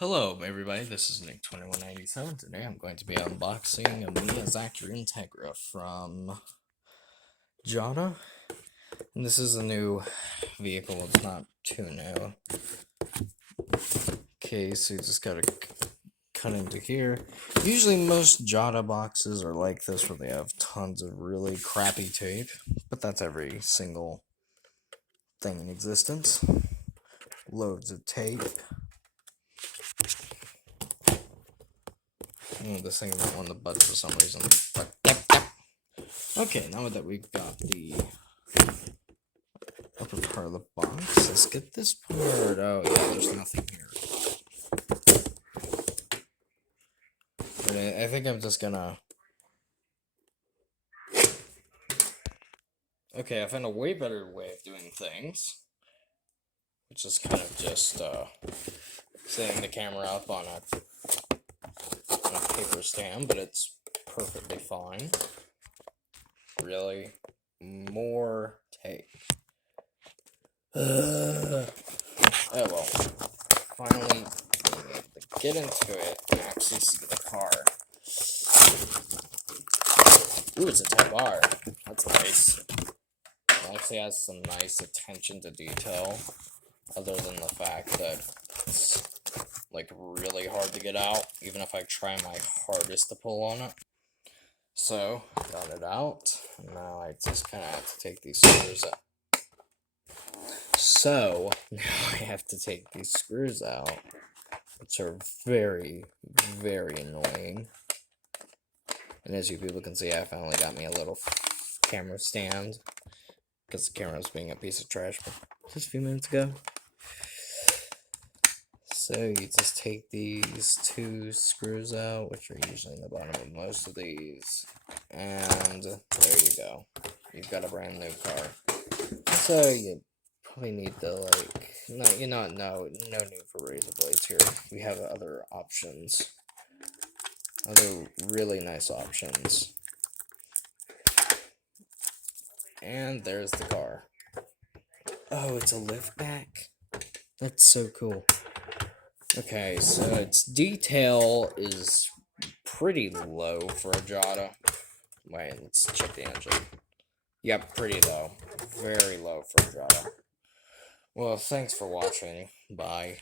Hello, everybody. This is Nick2197. Today I'm going to be unboxing a Mia's Acura Integra from Jada. And this is a new vehicle. It's not too new. Okay, so you just gotta cut into here. Usually most Jada boxes are like this where they have tons of really crappy tape. But that's every single thing in existence. Loads of tape. This thing won't on the butt for some reason. Okay, now that we've got the upper part of the box, let's get this part. Oh yeah, there's nothing here. But I think I'm just gonna... Okay, I found a way better way of doing things. Which is kind of just setting the camera up on a paper stand, but it's perfectly fine. Really, more tape. Oh well, finally get into it and actually see the car. Ooh, it's a Type R. That's nice. It actually has some nice attention to detail, other than the fact that it's like really hard to get out, even if I try my hardest to pull on it. So, got it out. Now I just kind of have to take these screws out. So, now I have to take these screws out, which are very, very annoying. And as you people can see, I finally got me a little camera stand, because the camera was being a piece of trash just a few minutes ago. So you just take these two screws out, which are usually in the bottom of most of these, and there you go. You've got a brand new car. So you probably need to no need for razor blades here. We have other options, other really nice options. And there's the car. Oh, it's a liftback. That's so cool. Okay, so its detail is pretty low for a Jada. Wait, let's check the engine. Yep, pretty low. Very low for a Jada. Well, thanks for watching. Bye.